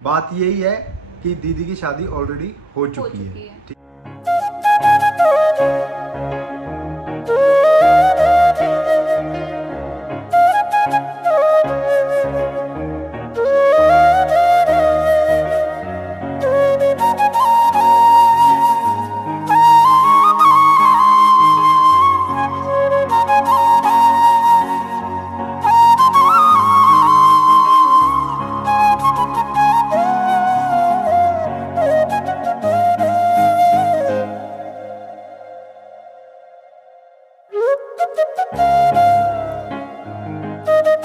बात यही है कि दीदी की शादी ऑलरेडी हो चुकी है।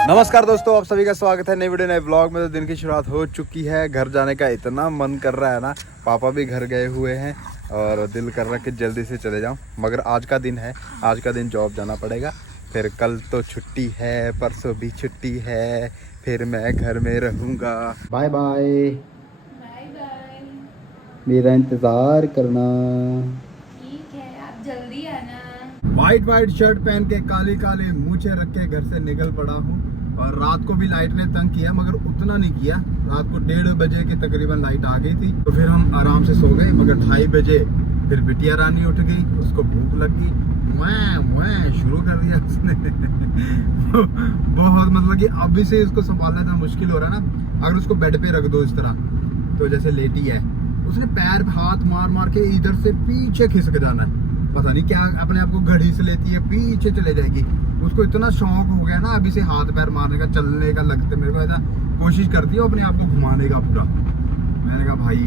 नमस्कार दोस्तों, आप सभी का स्वागत है नई वीडियो नए ब्लॉग में। तो दिन की शुरुआत हो चुकी है। घर जाने का इतना मन कर रहा है ना। पापा भी घर गए हुए हैं और दिल कर रहा है कि जल्दी से चले जाऊं, मगर आज का दिन है, आज का दिन जॉब जाना पड़ेगा। फिर कल तो छुट्टी है, परसों भी छुट्टी है, फिर मैं घर में रहूँगा। Bye bye bye bye. मेरा इंतज़ार करना। ठीक है, आप जल्दी आना। वाइट शर्ट पहन के काली काली मूछें रख के घर से निकल पड़ा हूँ। और रात को भी लाइट ने तंग किया, मगर उतना नहीं किया। रात को 1:30 बजे की तकरीबन लाइट आ गई थी, तो फिर हम आराम से सो गए। मगर 2:30 बजे फिर बिटिया रानी उठ गई, उसको भूख लग गई, मैं शुरू कर दिया उसने। बहुत मतलब कि अभी से इसको संभालना इतना मुश्किल हो रहा है ना। अगर उसको बेड पे रख दो इस तरह, तो जैसे लेटी है, उसने पैर हाथ मार मार के इधर से पीछे खिसक जाना है। पता नहीं क्या अपने आप को घड़ी से लेती है, पीछे चले जाएगी। उसको इतना शौक हो गया ना अभी से हाथ पैर मारने का, चलने का। लगता मेरे को ऐसा कोशिश करती है अपने आप को घुमाने का पूरा। मैंने कहा भाई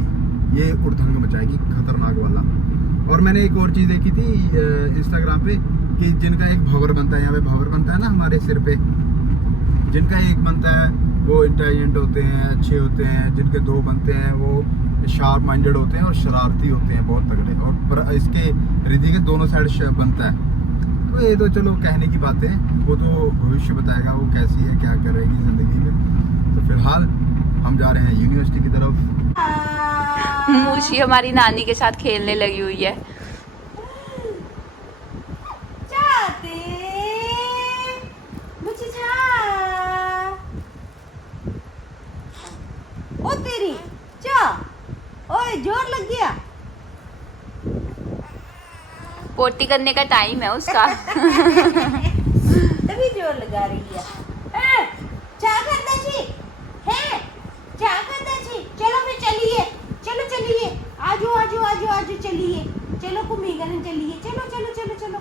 ये उड़धंग मचाएगी, खतरनाक वाला। और मैंने एक और चीज़ देखी थी इंस्टाग्राम पे कि जिनका एक भंवर बनता है, यहाँ पे भंवर बनता है ना हमारे सिर पे, जिनका एक बनता है वो इंटेलिजेंट होते हैं, अच्छे होते हैं। जिनके 2 बनते हैं वो शार्प माइंडेड होते हैं और शरारती होते हैं, बहुत तगड़े। और इसके रिद्धि के दोनों साइड बनता है। तो ये तो चलो कहने की बातें हैं, वो तो भविष्य बताएगा वो कैसी है, क्या करेगी जिंदगी में। तो फिलहाल हम जा रहे हैं यूनिवर्सिटी की तरफ। मूशी हमारी नानी के साथ खेलने लगी हुई है। ओ तेरी चा, ओए जोर लग गया। पोटी करने का टाइम है उसका। तभी जोर लगा रही है। चा करता जी है, चा करता जी। चलो फिर चलिए, चलो चलिए, आजो आजो आजो आजो चलिए, चलो कुमीगन चलिए, चलो चलो चलो चलो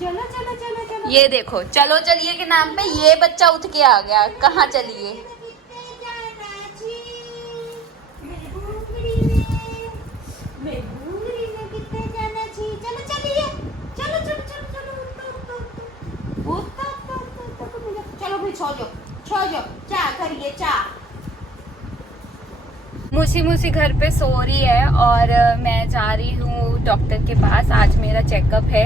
चलो चलो चलो चलो। ये देखो, चलो चलिए के नाम पे ये बच्चा उठ के आ गया। कहाँ चलिए? मूसी घर पे सो रही है और मैं जा रही हूँ डॉक्टर के पास। आज मेरा चेकअप है,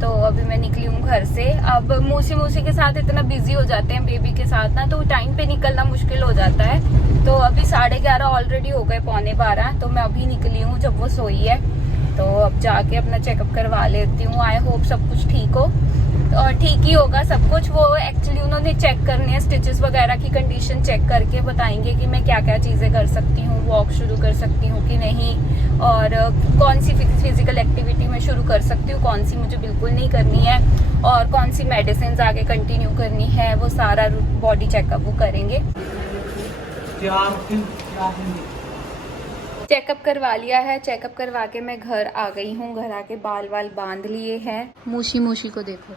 तो अभी मैं निकली हूँ घर से। अब मूसी के साथ इतना बिजी हो जाते हैं बेबी के साथ ना, तो टाइम पे निकलना मुश्किल हो जाता है। तो अभी 11:30 ऑलरेडी हो गए, 11:15, तो मैं अभी निकली हूँ जब वो सोई है। तो अब जाके अपना चेकअप करवा लेती हूँ। आई होप सब कुछ ठीक हो, और ठीक ही होगा सब कुछ। वो एक्चुअली उन्होंने चेक करने हैं स्टिचेस वगैरह की कंडीशन चेक करके बताएंगे कि मैं क्या क्या चीज़ें कर सकती हूँ, वॉक शुरू कर सकती हूँ कि नहीं, और कौन सी फिजिकल एक्टिविटी में शुरू कर सकती हूँ, कौन सी मुझे बिल्कुल नहीं करनी है, और कौन सी मेडिसिन आगे कंटिन्यू करनी है। वो सारा बॉडी चेकअप वो करेंगे। चेकअप करवा लिया है। चेकअप करवा के मैं घर आ गई हूँ। घर आके बाल बांध लिए हैं। मूशी को देखो,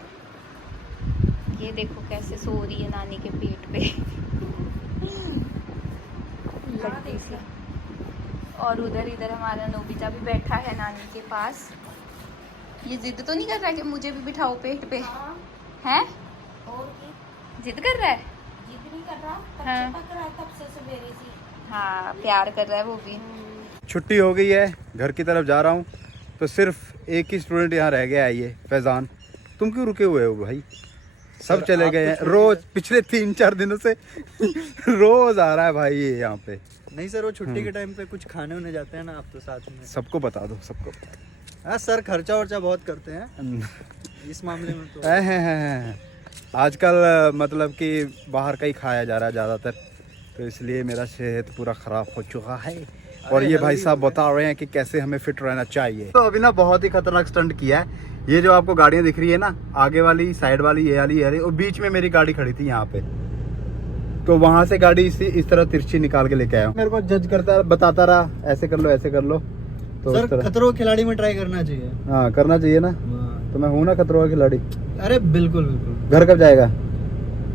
ये देखो कैसे सो रही है नानी के पेट पे। लड़की सी। और इधर हमारा नोबिता भी बैठा है नानी के पास। ये जिद तो नहीं कर रहा है कि मुझे भी बिठाओ पेट पे? हैं? जिद कर रहा है? जिद नहीं कर रहा, हाँ। पक रहा है तब से सवेरे से। हाँ, प्यार कर रहा है वो भी। छुट्टी हो गई है, घर की तरफ जा रहा हूँ। तो सिर्फ एक ही स्टूडेंट यहाँ रह गया है, ये फैजान। तुम क्यों रुके हुए हो भाई? सब चले गए हैं। रोज पिछले 3-4 दिनों से रोज आ रहा है भाई ये यहाँ पे। नहीं सर, वो छुट्टी के टाइम पे कुछ खाने होने जाते हैं ना, आप तो साथ में। सबको बता दो, सबको। हाँ सर, खर्चा वर्चा बहुत करते हैं इस मामले में तो। है आजकल मतलब कि बाहर का ही खाया जा रहा है ज़्यादातर। तो इसलिए मेरा सेहत पूरा ख़राब हो चुका है। और ये भाई साहब बता रहे हैं कि कैसे हमें फिट रहना चाहिए। तो अभी ना बहुत ही खतरनाक स्टंट किया है। ये जो आपको गाड़ियाँ दिख रही है ना, आगे वाली, साइड वाली, ये वाली, और बीच में मेरी गाड़ी खड़ी थी यहाँ पे, तो वहां से गाड़ी इस तरह तिरछी निकाल के लेके आया। मेरे को जज करता बताता रहा, ऐसे कर लो, ऐसे कर लो। तो सर खतरों के खिलाड़ी में ट्राई करना चाहिए। हाँ, करना चाहिए ना। तो मैं हूँ ना खतरों का खिलाड़ी। अरे बिल्कुल बिल्कुल। घर कब जाएगा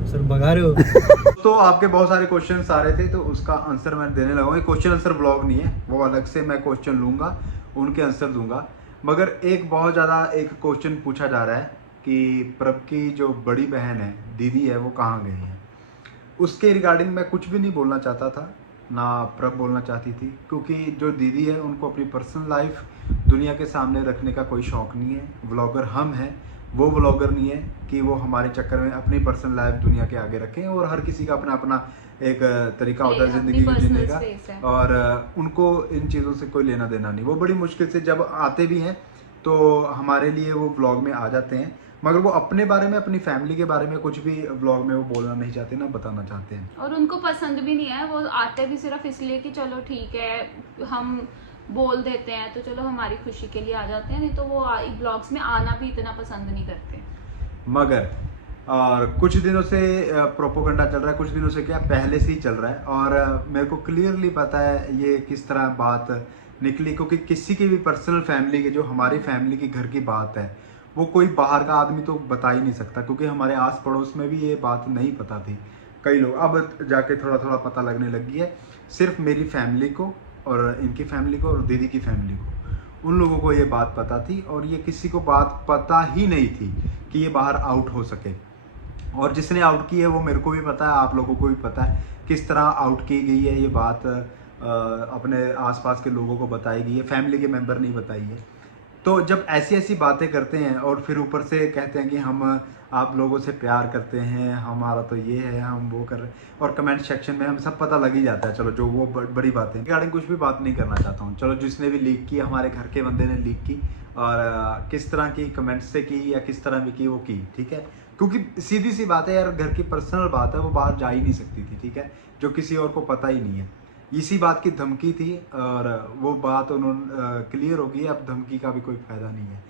सर, भगा रहे हो। तो आपके बहुत सारे क्वेश्चंस आ रहे थे, तो उसका आंसर मैं देने लगा। ये क्वेश्चन आंसर ब्लॉग नहीं है, वो अलग से मैं क्वेश्चन लूंगा, उनके आंसर दूंगा। मगर एक बहुत ज़्यादा एक क्वेश्चन पूछा जा रहा है कि प्रभ की जो बड़ी बहन है, दीदी है, वो कहाँ गई है। उसके रिगार्डिंग मैं कुछ भी नहीं बोलना चाहता था, ना प्रभ बोलना चाहती थी, क्योंकि जो दीदी है उनको अपनी पर्सनल लाइफ दुनिया के सामने रखने का कोई शौक़ नहीं है। व्लॉगर हम हैं, वो व्लॉगर नहीं है कि वो हमारे चक्कर में अपनी पर्सनल लाइफ दुनिया के आगे रखें। और हर किसी का अपना अपना एक तरीका होता है ज़िंदगी को जीने का, और उनको इन चीज़ों से कोई लेना देना नहीं। वो बड़ी मुश्किल से जब आते भी हैं तो हमारे लिए वो व्लॉग में आ जाते हैं, मगर वो अपने बारे में, अपनी फैमिली के बारे में कुछ भी व्लॉग में वो बोलना नहीं चाहते, ना बताना चाहते हैं। और उनको पसंद भी नहीं है। वो आते भी सिर्फ इसलिए कि चलो ठीक है, हम बोल देते हैं तो चलो हमारी खुशी के लिए आ जाते हैं, नहीं तो वो ब्लॉग्स में आना भी इतना पसंद नहीं करते। मगर और कुछ दिनों से प्रोपोगंडा चल रहा है, कुछ दिनों से क्या पहले से ही चल रहा है, और मेरे को क्लियरली पता है ये किस तरह बात निकली। क्योंकि किसी की भी पर्सनल फैमिली की, जो हमारी फैमिली की घर की बात है, वो कोई बाहर का आदमी तो बता ही नहीं सकता, क्योंकि हमारे आस पड़ोस में भी ये बात नहीं पता थी। कई लोग अब जाके थोड़ा थोड़ा पता लगने लगी है। सिर्फ मेरी फैमिली को और इनकी फैमिली को और दीदी की फैमिली को, उन लोगों को ये बात पता थी, और ये किसी को बात पता ही नहीं थी कि ये बाहर आउट हो सके। और जिसने आउट की है वो मेरे को भी पता है, आप लोगों को भी पता है किस तरह आउट की गई है। ये बात अपने आसपास के लोगों को बताई गई है, फैमिली के मेंबर नहीं बताई है। तो जब ऐसी ऐसी बातें करते हैं और फिर ऊपर से कहते हैं कि हम आप लोगों से प्यार करते हैं, हमारा तो ये है, हम वो कर रहे हैं, और कमेंट सेक्शन में हम सब पता लग ही जाता है। चलो जो वो बड़ी बातें रिगार्डिंग कुछ भी बात नहीं करना चाहता हूँ। चलो जिसने भी लीक की, हमारे घर के बंदे ने लीक की, और किस तरह की कमेंट्स से की या किस तरह भी की, वो की, ठीक है। क्योंकि सीधी सी बात है यार, घर की पर्सनल बात है, वो बाहर जा ही नहीं सकती थी, ठीक है, जो किसी और को पता ही नहीं है। इसी बात की धमकी थी, और वो बात उन्होंने क्लियर हो गई। अब धमकी का भी कोई फ़ायदा नहीं है,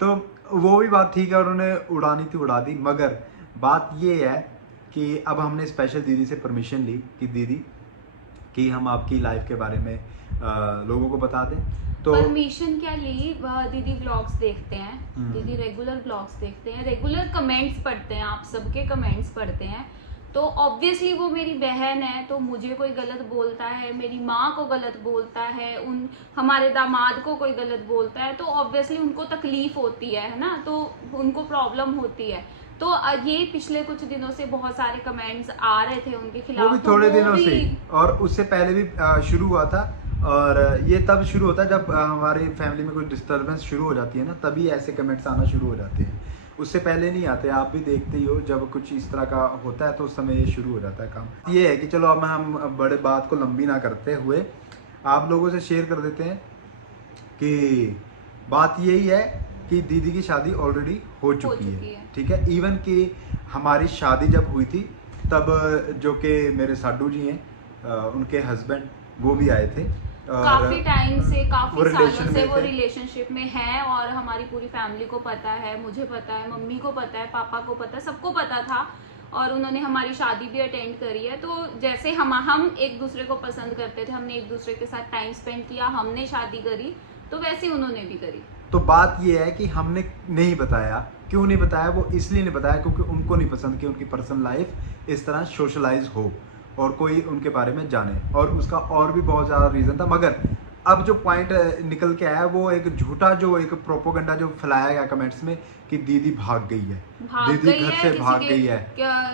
तो वो भी बात ठीक है, उन्होंने उड़ानी थी उड़ा दी। मगर बात ये है कि अब हमने स्पेशल दीदी से परमिशन ली कि दीदी कि हम आपकी लाइफ के बारे में लोगों को बता दें। तो परमिशन क्या ली, दीदी व्लॉग्स देखते हैं, दीदी रेगुलर व्लॉग्स देखते हैं, रेगुलर कमेंट्स पढ़ते हैं, आप सबके कमेंट्स पढ़ते हैं। तो ऑब्वियसली वो मेरी बहन है, तो मुझे कोई गलत बोलता है, मेरी माँ को गलत बोलता है, हमारे दामाद को कोई गलत बोलता है, तो ऑब्वियसली उनको तकलीफ होती है ना, तो उनको प्रॉब्लम होती है। तो ये पिछले कुछ दिनों से बहुत सारे कमेंट्स आ रहे थे उनके खिलाफ, वो भी थोड़े दिनों से, और उससे पहले भी शुरू हुआ था। और ये तब शुरू होता है जब हमारी फैमिली में कोई डिस्टर्बेंस शुरू हो जाती है ना, तभी ऐसे कमेंट्स आना शुरू हो जाते हैं, उससे पहले नहीं आते। आप भी देखते ही हो, जब कुछ इस तरह का होता है तो उस समय ये शुरू हो जाता है काम। ये है कि चलो अब हम बड़े बात को लंबी ना करते हुए आप लोगों से शेयर कर देते हैं कि बात यही है कि दीदी की शादी ऑलरेडी हो चुकी है, ठीक है। इवन कि हमारी शादी जब हुई थी तब जो कि मेरे साडू जी हैं, उनके हस्बैंड, वो भी आए थे। काफी टाइम से, काफी सालों से वो रिलेशनशिप में है, और हमारी पूरी फैमिली को पता है, मुझे पता है, मम्मी को पता है, पापा को पता है, सबको पता था। और उन्होंने हमारी शादी भी अटेंड करी है। तो जैसे हम एक दूसरे को पसंद करते थे, हमने एक दूसरे के साथ टाइम स्पेंड किया, हमने शादी करी, तो वैसे ही उन्होंने भी करी। तो बात ये है कि हमने नहीं बताया। क्यों नहीं बताया? वो इसलिए नहीं बताया क्योंकि उनको नहीं पसंद कि उनकी पर्सनल लाइफ इस तरह सोशलाइज हो और कोई उनके बारे में जाने, और उसका और भी बहुत ज़्यादा रीज़न था। मगर अब जो पॉइंट निकल के आया वो एक झूठा, जो एक प्रोपोगंडा जो फैलाया गया कमेंट्स में कि दीदी भाग गई है, दीदी घर से भाग गई है।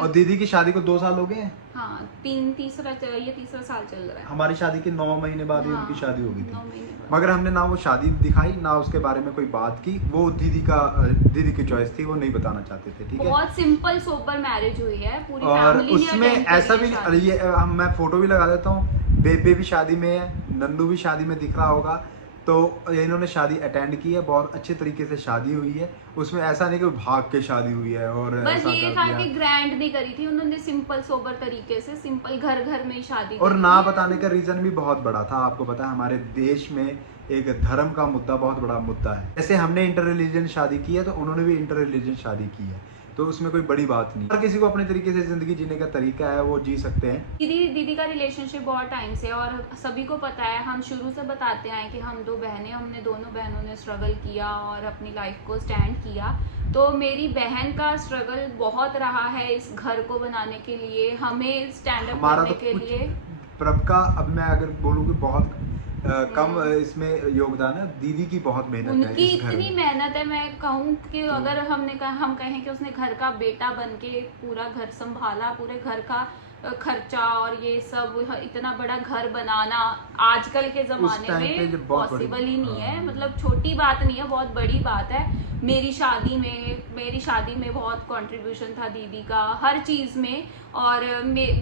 और दीदी की शादी को 2 साल हो गए हैं। हाँ, तीसरा साल चल रहा है। हमारी शादी के 9 महीने बाद ही उनकी शादी हो गई 9 थी। महीने बाद। मगर हमने ना वो शादी दिखाई, ना उसके बारे में कोई बात की। वो दीदी की चॉइस थी, वो नहीं बताना चाहते थे, ठीक है। बहुत सिंपल सोबर मैरिज हुई है, पूरी और फैमिली ने उसमें अटेंड ऐसा करी भी है शादी। मैं फोटो भी लगा देता हूँ, बेबे भी शादी में है, नन्नू भी शादी में दिख रहा होगा, तो इन्होंने शादी अटेंड की है, बहुत अच्छे तरीके से शादी हुई है। उसमें ऐसा नहीं कि भाग के शादी हुई है और बस ऐसा ये कर था दिया। कि ग्रैंड नहीं करी थी उन्होंने, सिंपल सोबर तरीके से, सिंपल घर घर में ही शादी और करी ना थी। बताने का रीजन भी बहुत बड़ा था। आपको पता है हमारे देश में एक धर्म का मुद्दा बहुत बड़ा मुद्दा है। जैसे हमने इंटर रिलीजन शादी की है तो उन्होंने भी इंटर रिलीजन शादी की है, तो उसमें कोई बड़ी बात नहीं। हर किसी को अपने तरीके से जिंदगी जीने का तरीका है, वो जी सकते हैं। दीदी का रिलेशनशिप बहुत टाइम से, और सभी को पता है, हम शुरू से बताते आए कि हम 2 बहनें, हमने दोनों बहनों ने स्ट्रगल किया और अपनी लाइफ को स्टैंड किया। तो मेरी बहन का स्ट्रगल बहुत रहा है इस घर को बनाने के लिए, हमें स्टैंड अप हमारा करने तो के कुछ लिए। प्रभ का, अब मैं अगर बोलूँ कि बहुत कम इसमें योगदान है, दीदी की बहुत मेहनत है उनकी इस घर इतनी में। मेहनत है, मैं कहूँ कि अगर हम कहें कि उसने घर का बेटा बन के पूरा घर संभाला, पूरे घर का खर्चा और ये सब, इतना बड़ा घर बनाना आजकल के जमाने टाइम पे में जब बहुत बड़ी- पॉसिबल ही नहीं है। हाँ। मतलब छोटी बात नहीं है, बहुत बड़ी बात है। मेरी शादी में बहुत कंट्रीब्यूशन था दीदी का हर चीज में, और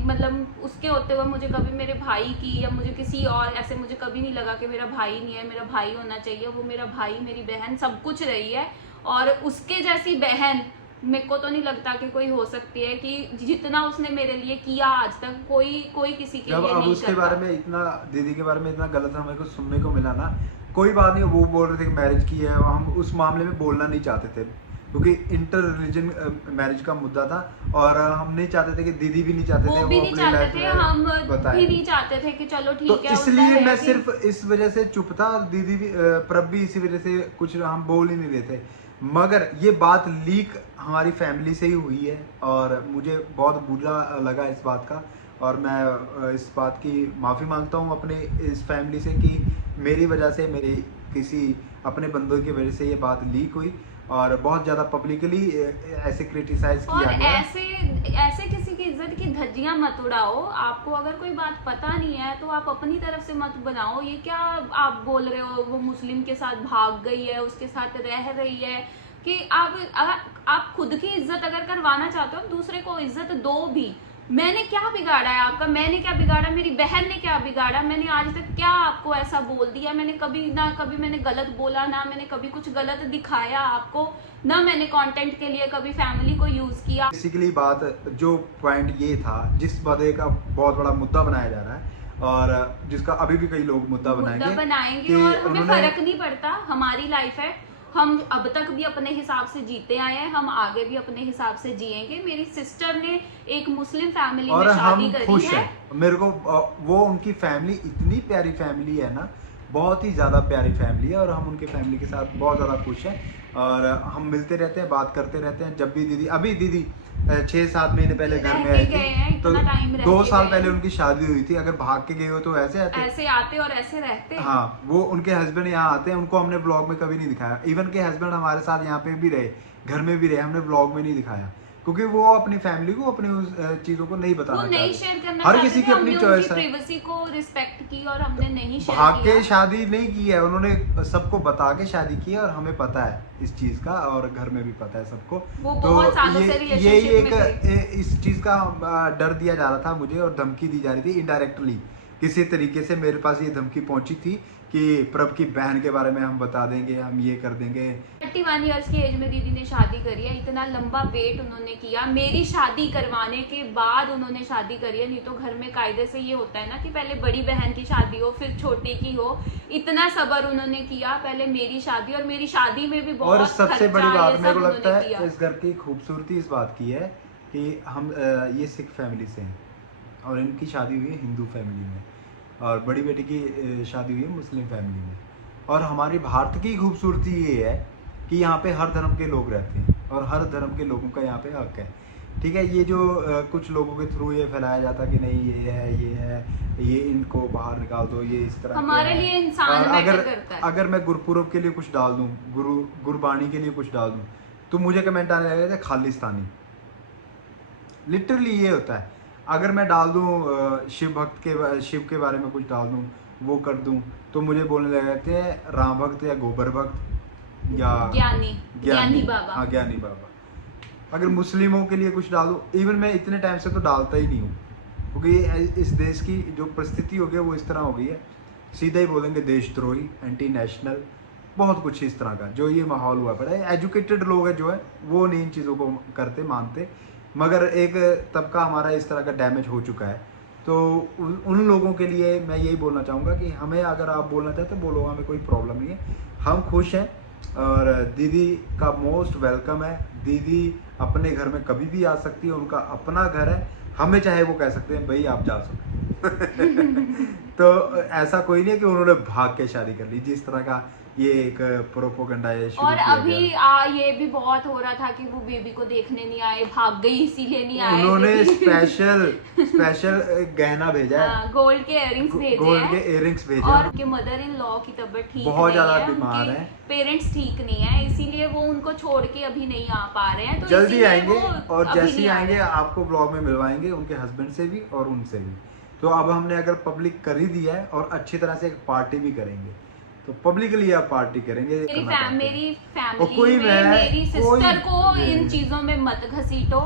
मतलब उसके होते हुए मुझे कभी मेरे भाई की या मुझे किसी और ऐसे, मुझे कभी नहीं लगा कि मेरा भाई नहीं है, मेरा भाई होना चाहिए। वो मेरा भाई, मेरी बहन सब कुछ रही है, और उसके जैसी बहन मेरे को तो नहीं लगता कि कोई हो सकती है, कि जितना उसने मेरे लिए किया आज तक कोई किसी के जब लिए अब नहीं उसके करता। बारे में इतना, दीदी के बारे में इतना गलत हमें को सुनने को मिला ना, कोई बात नहीं। वो बोल रहे थे कि मैरिज की है, हम उस मामले में बोलना नहीं चाहते थे क्योंकि इंटर रिलीजन मैरिज का मुद्दा था, और हम नहीं चाहते थे कि दीदी भी नहीं चाहते थे वो भी नहीं अपनी चाहते life थे, में हम बताए। भी नहीं चाहते थे कि चलो तो ठीक है। उनका इसलिए है मैं कि- सिर्फ इस वजह से चुप था, और दीदी भी प्रभ भी इसी वजह से कुछ हम बोल ही नहीं रहे थे। मगर ये बात लीक हमारी फैमिली से ही हुई है, और मुझे बहुत बुरा लगा इस बात का, और मैं इस बात की माफ़ी मांगता हूँ अपने इस फैमिली से कि मेरी वजह से, मेरे किसी अपने बंदों की वजह से ये बात लीक हुई, और बहुत ज़्यादा पब्लिकली ऐसे क्रिटिसाइज और किया गया। ऐसे किसी की इज्जत की धज्जियां मत उड़ाओ। आपको अगर कोई बात पता नहीं है तो आप अपनी तरफ से मत बनाओ। ये क्या आप बोल रहे हो, वो मुस्लिम के साथ भाग गई है, उसके साथ रह रही है, कि आप खुद की इज्जत अगर करवाना चाहते हो, दूसरे को इज्जत दो भी। मैंने क्या बिगाड़ा है आपका? मैंने क्या बिगाड़ा? मेरी बहन ने क्या बिगाड़ा? मैंने आज तक क्या आपको ऐसा बोल दिया? मैंने कभी मैंने गलत बोला ना, मैंने कभी कुछ गलत दिखाया आपको ना, मैंने कंटेंट के लिए कभी फैमिली को यूज किया। बेसिकली बात, जो पॉइंट ये था, जिस मुद्दे का बहुत बड़ा मुद्दा बनाया जा रहा है, और जिसका अभी भी कई लोग मुद्दा बनाएंगे कि और हमें उन्होंने- फर्क नहीं पड़ता, हमारी लाइफ है, हम अब तक भी अपने हिसाब से जीते आए हैं, हम आगे भी अपने हिसाब से जिएंगे। मेरी सिस्टर ने एक मुस्लिम फैमिली और में हम शादी करी खुश है। हैं। मेरे को वो उनकी फैमिली इतनी प्यारी फैमिली है ना, बहुत ही ज़्यादा प्यारी फैमिली है, और हम उनके फैमिली के साथ बहुत ज़्यादा खुश हैं, और हम मिलते रहते हैं, बात करते रहते हैं। जब भी दीदी 6-7 महीने पहले घर में रह आई के गए हैं, थी, तो इतना टाइम रह 2 के साल गए पहले हैं। उनकी शादी हुई थी। अगर भाग के गए हो तो ऐसे आते। ऐसे आते और ऐसे रहते। हाँ, वो उनके हस्बैंड यहाँ आते हैं, उनको हमने ब्लॉग में कभी नहीं दिखाया। इवन के हस्बैंड हमारे साथ यहाँ पे भी रहे, घर में भी रहे, हमने ब्लॉग में नहीं दिखाया, क्योंकि वो अपनी फैमिली को, अपनी उस चीजों को नहीं वो बताना नहीं चाहते। शेयर करना हर चाहते किसी थे, की अपनी हमने चॉइस उनकी है। प्राइवेसी को रिस्पेक्ट की और हमने नहीं शेयर भाग के किया। शादी नहीं की है उन्होंने, सबको बता के शादी की है, और हमें पता है इस चीज का, और घर में भी पता है सबको। वो बहुत सालों से रिलेशनशिप में थे। इस चीज का डर दिया जा रहा था मुझे, और धमकी दी जा रही थी इनडायरेक्टली, किसी तरीके से मेरे पास ये धमकी पहुंची थी कि प्रभ की बहन के बारे में हम बता देंगे, हम ये कर देंगे। 31 इयर्स की एज में दीदी ने शादी करी है। इतना लंबा वेट उन्होंने किया, मेरी शादी करवाने के बाद उन्होंने शादी करी है। नहीं तो घर में कायदे से ये होता है ना कि पहले बड़ी बहन की शादी हो, फिर छोटी की हो। इतना सब्र उन्होंने किया, पहले मेरी शादी, और मेरी शादी में भी बहुत और सबसे खर्चा, बड़ी ये बात सब मेरे को उन्होंने लगता किया। है इस घर की खूबसूरती इस बात की है कि हम ये सिख फैमिली से हैं, और इनकी शादी हुई है हिंदू फैमिली में, और बड़ी बेटी की शादी हुई है मुस्लिम फैमिली में। और हमारी भारत की खूबसूरती ये है कि यहाँ पे हर धर्म के लोग रहते हैं, और हर धर्म के लोगों का यहाँ पे हक है। ठीक है, ये जो कुछ लोगों के थ्रू ये फैलाया जाता कि नहीं ये है, ये इनको बाहर निकाल दो, ये इस तरह हमारे के लिए हैं। इंसान और मैटर करता है। अगर मैं गुरपुरब के लिए कुछ डाल दूँ, गुरबाणी के लिए कुछ डाल दूँ, तो मुझे कमेंट आने लगे थे खालिस्तानी। लिटरली ये होता है। अगर मैं डाल दूँ शिव के बारे में कुछ डाल दूँ, वो कर दूँ, तो मुझे बोलने लगे थे राम भक्त या गोबर भक्त या ज्ञानी बाबा। हाँ, ज्ञानी बाबा। अगर मुस्लिमों के लिए कुछ डाल दूँ, इवन मैं इतने टाइम से तो डालता ही नहीं हूँ, क्योंकि इस देश की जो परिस्थिति हो गई है वो इस तरह हो गई है सीधा ही बोलेंगे देशद्रोही, एंटी नेशनल, बहुत कुछ इस तरह का जो ये माहौल हुआ पड़ा है। एजुकेटेड लोग हैं जो है वो नहीं इन चीज़ों को करते मानते, मगर एक तबका हमारा इस तरह का डैमेज हो चुका है। तो उन लोगों के लिए मैं यही बोलना चाहूँगा कि हमें, अगर आप बोलना चाहते हैं बोलो, हमें कोई प्रॉब्लम नहीं है, हम खुश हैं। और दीदी का मोस्ट वेलकम है। दीदी अपने घर में कभी भी आ सकती है, उनका अपना घर है, हमें चाहे वो कह सकते हैं भाई आप जा सकते तो ऐसा कोई नहीं है कि उन्होंने भाग के शादी कर ली, जिस तरह का ये एक प्रोपोगंडा है। और अभी ये भी बहुत हो रहा था कि वो बेबी को देखने नहीं आए, भाग गई इसीलिए नहीं आए। उन्होंने स्पेशल गहना भेजा है, गोल्ड के इयररिंग्स भेजे हैं, गोल्ड के इयररिंग्स भेजे और हैं। उनके मदर इन लॉ की तबीयत ठीक बहुत नहीं ज्यादा है, बीमार उनके हैं। पेरेंट्स ठीक नहीं है, इसीलिए वो उनको छोड़ के अभी नहीं आ पा रहे हैं। तो जल्दी इसीलिए आएंगे, वो और अभी जैसे ही नहीं आ आएंगे रहे हैं। आपको ब्लॉग में मिलवाएंगे उनके हस्बैंड से भी और उनसे भी। तो अब हमने अगर पब्लिक कर ही दिया है और अच्छी तरह से एक पार्टी भी करेंगे, तो पब्लिकली आप पार्टी करेंगे। मेरी कोई फैमिली में मैं, मेरी कोई सिस्टर को नहीं। इन चीजों में मत घसीटो।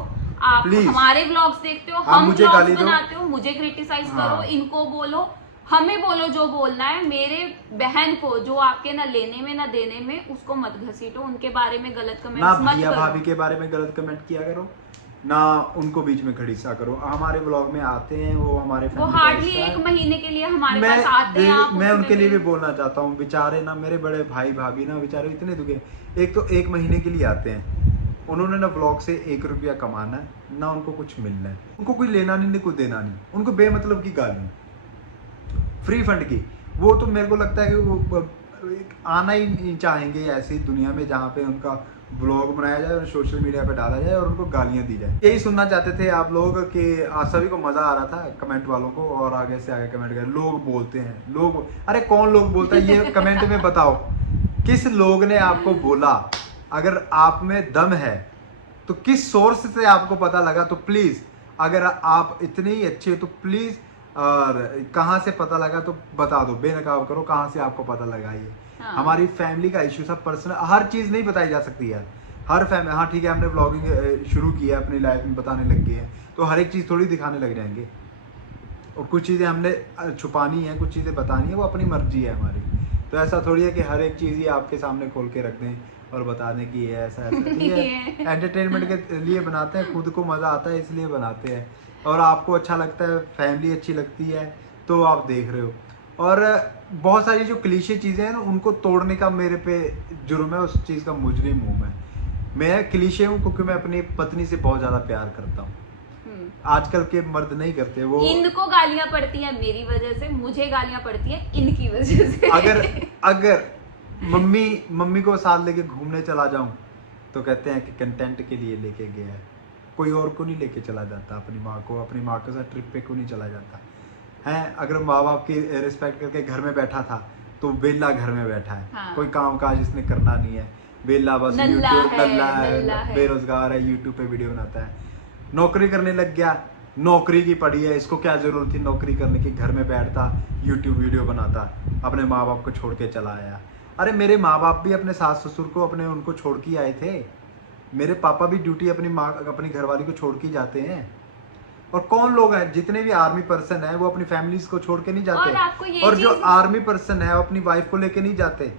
आप Please. हमारे ब्लॉग्स देखते हो, आप हम मुझे ब्लॉग्स गाली दो। बनाते हो, मुझे क्रिटिसाइज हाँ। करो, इनको बोलो, हमें बोलो जो बोलना है। मेरे बहन को जो आपके ना लेने में ना देने में, उसको मत घसीटो, उनके बारे में गलत ना कमेंट्स मत भैया करो। भाभी के बारे में गलत कमेंट किया करो, ना उनको बीच में खड़ी सा करो। हमारे ब्लॉग में आते हैं वो, हमारे वो family का हार्डली हिस्सा है। एक महीने के लिए हमारे मैं पास आते हैं। आप मैं उसमें उनके लिए भी बोलना चाहता हूँ, बेचारे ना मेरे बड़े भाई भाभी ना बेचारे इतने दुखे। एक तो 1 महीने के लिए आते हैं, उन्होंने ना ब्लॉग से 1 रुपया कमाना है, ना उनको कुछ मिलना है, उनको कोई लेना नहीं, कोई देना नहीं, उनको बेमतलब की गाली, फ्री फंड की। वो तो मेरे को लगता है कि वो आना ही नहीं चाहेंगे ऐसी दुनिया में जहाँ पे उनका ब्लॉग बनाया जाए और सोशल मीडिया पे डाला जाए और उनको गालियाँ दी जाए। यही सुनना चाहते थे आप लोग कि सभी को मजा आ रहा था कमेंट वालों को, और आगे से आगे कमेंट कर। लोग बोलते हैं, लोग, अरे कौन लोग बोलता है ये कमेंट में बताओ, किस लोग ने आपको बोला? अगर आप में दम है तो किस सोर्स से आपको पता लगा? तो प्लीज, अगर आप इतने ही अच्छे हो तो प्लीज, और कहाँ से पता लगा तो बता दो, बेनकाब करो कहाँ से आपको पता लगा। ये हाँ। हमारी फैमिली का इशू, सब पर्सनल, हर चीज़ नहीं बताई जा सकती यार। हर फैमिली, हाँ ठीक है हमने ब्लॉगिंग शुरू किया, अपनी लाइफ में बताने लग गए हैं, तो हर एक चीज़ थोड़ी दिखाने लग जाएंगे। और कुछ चीज़ें हमने छुपानी है, कुछ चीज़ें बतानी है, वो अपनी मर्जी है हमारी। तो ऐसा थोड़ी है कि हर एक चीज़ ही आपके सामने खोल के रख दें और बता दें कि ये ऐसा ऐसा। ठीक है, एंटरटेनमेंट के लिए बनाते हैं, खुद को मज़ा आता है इसलिए बनाते हैं, और आपको अच्छा लगता है, फैमिली अच्छी लगती है तो आप देख रहे हो। और बहुत सारी जो क्लीशे चीज़ें हैं ना, उनको तोड़ने का मेरे पे जुर्म है, उस चीज़ का मुजरिम हूँ मैं क्लीशे हूँ क्योंकि मैं अपनी पत्नी से बहुत ज़्यादा प्यार करता हूँ। आजकल के मर्द नहीं करते वो। इनको गालियां पड़ती हैं मेरी वजह से, मुझे गालियां पड़ती हैं इनकी वजह से। अगर मम्मी को साथ लेके घूमने चला जाऊं तो कहते हैं कि कंटेंट के लिए लेके गया है, कोई और को नहीं लेके चला जाता। अपनी माँ के साथ ट्रिप पे को नहीं चला जाता है। अगर माँ बाप की रिस्पेक्ट करके घर में बैठा था तो बेला घर में बैठा है। हाँ। कोई काम काज इसने करना नहीं है, बेला बस नल्ला नल्ला है, बेरोजगार है, यूट्यूब पे वीडियो बनाता है। नौकरी करने लग गया, नौकरी की पड़ी है, इसको क्या जरूरत थी नौकरी करने की? घर में बैठता, यूट्यूब वीडियो बनाता, अपने माँ बाप को छोड़ के चला आया। अरे मेरे माँ बाप भी अपने सास ससुर को उनको छोड़ के आए थे। मेरे पापा भी ड्यूटी अपनी घरवाली को छोड़ के जाते हैं। और कौन लोग हैं, जितने भी आर्मी पर्सन है वो अपनी फैमिलीज को छोड़ के नहीं जाते। और जो आर्मी पर्सन है वो अपनी वाइफ को लेके नहीं जाते।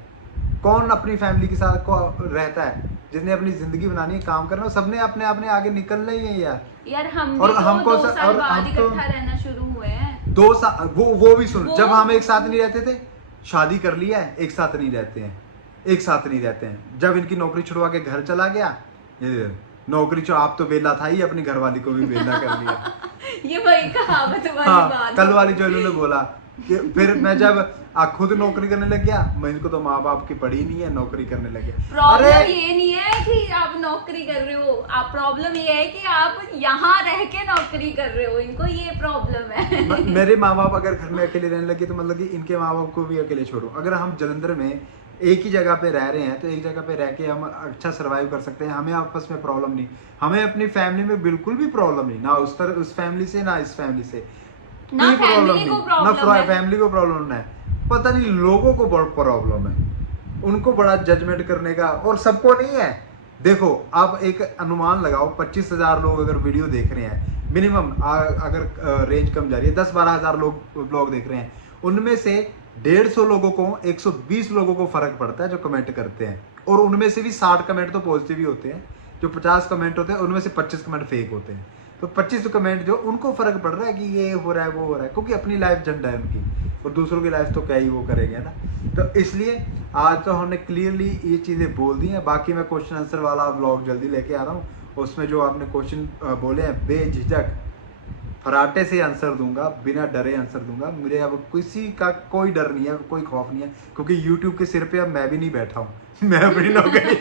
कौन अपनी फैमिली के साथ को रहता है? जिसने अपनी जिंदगी बनानी है, काम करना, सबने अपने आगे निकलना ही है यार। हम और भी हमको 2 साल बाद इकट्ठा रहना शुरू हुए हैं। 2 साल वो भी सुन, जब हम एक साथ नहीं रहते थे, शादी कर लिया है, एक साथ नहीं रहते हैं। जब इनकी नौकरी छुड़वा के घर चला गया, ये नौकरी आप तो बेला था ही, अपनी घरवाली को भी बेला कर लिया। ये वही कहावत वाली हाँ, बात। कल वाली जो इन्होंने बोला कि फिर मैं जब खुद नौकरी करने लग गया, मैं इनको तो माँ बाप की पड़ी नहीं है, नौकरी करने लग गया। प्रॉब्लम ये नहीं है कि आप नौकरी कर रहे हो, आप प्रॉब्लम ये है कि आप यहाँ रह के नौकरी कर रहे हो, इनको ये प्रॉब्लम है। मेरे माँ बाप अगर घर में अकेले रहने लगे तो मतलब कि इनके माँ बाप को भी अकेले छोड़ो। अगर हम जलंधर में एक ही जगह पे रह रहे हैं तो एक जगह पे रह के हम अच्छा सर्वाइव कर सकते हैं, हमें आपस में प्रॉब्लम नहीं। हमें अपनी फैमिली में बिल्कुल भी प्रॉब्लम नहीं, ना उस फैमिली से ना इस फैमिली से, ना फैमिली को प्रॉब्लम है, फैमिली को प्रॉब्लम है। पता नहीं लोगों को बहुत प्रॉब्लम है, उनको बड़ा जजमेंट करने का, और सबको नहीं है। देखो आप एक अनुमान लगाओ, 25,000 लोग अगर वीडियो देख रहे हैं मिनिमम, अगर रेंज कम जा रही है, 10-12 हज़ार लोग ब्लॉग देख रहे हैं, उनमें से 150 लोगों को 120 लोगों को फर्क पड़ता है जो कमेंट करते हैं, और उनमें से भी 60 कमेंट तो पॉजिटिव ही होते हैं। जो 50 कमेंट होते हैं उनमें से 25 कमेंट फेक होते हैं। तो 25 कमेंट जो उनको फर्क पड़ रहा है कि ये हो रहा है वो हो रहा है, क्योंकि अपनी लाइफ झंडा है उनकी, और दूसरों की लाइफ तो क्या ही वो करेंगे ना। तो इसलिए आज तो हमने क्लियरली ये चीज़ें बोल दी हैं। बाकी मैं क्वेश्चन आंसर वाला ब्लॉग जल्दी लेके आ रहा हूँ, उसमें जो आपने क्वेश्चन बोले हैं बेझिझक फराटे से आंसर दूंगा, बिना डरे आंसर दूंगा। मुझे अब किसी का कोई डर नहीं है, कोई खौफ नहीं है, क्योंकि YouTube के सिर पे अब मैं भी नहीं बैठा हूँ। मैं अपनी नौकरी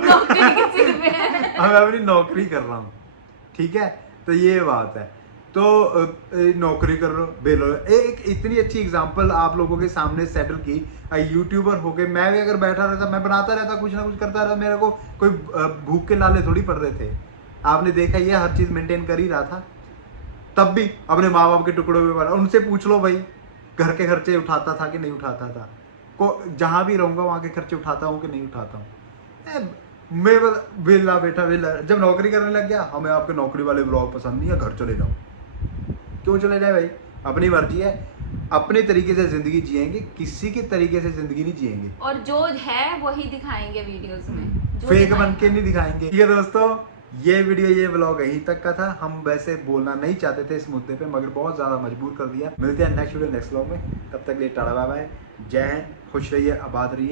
नौकरी के सिर पे है। मैं अपनी नौकरी कर रहा हूँ, ठीक है। तो ये बात है। तो नौकरी कर लो बेलो, एक इतनी अच्छी एग्जांपल आप लोगों के सामने सेटल की। यूट्यूबर हो गए, मैं भी अगर बैठा रहता, मैं बनाता रहता, कुछ ना कुछ करता रहता, मेरे को कोई भूख के लाले थोड़ी पड़ रहे थे। आपने देखा ये हर चीज़ मेंटेन कर ही रहा था, तब भी अपने माँ बाप के टुकड़ों में बना। उनसे पूछ लो भाई, घर के खर्चे उठाता था कि नहीं उठाता था? जहाँ भी रहूँगा वहाँ के खर्चे उठाता हूँ कि नहीं उठाता हूँ? मैं वेला बेटा वेला। जब नौकरी करने लग गया, हमें आपके नौकरी वाले ब्लॉग पसंद नहीं है, घर चले जाओ। क्यों चले जाए भाई? अपनी मर्जी है, अपने तरीके से जिंदगी जिएंगे, किसी के तरीके से जिंदगी नहीं जिएंगे, और जो है वही दिखाएंगे वीडियोस में, जो फेक दिखाएंगे। बन के नहीं दिखाएंगे। ठीक है दोस्तों, ये वीडियो ये व्लॉग यहीं तक का था। हम वैसे बोलना नहीं चाहते थे इस मुद्दे पे, मगर बहुत ज्यादा मजबूर कर दिया। मिलते हैं नेक्स्ट वीडियो नेक्स्ट व्लॉग में, तब तक लिए टाटा बाय बाय, जय हिंद, खुश रहिए, आबाद रहिए।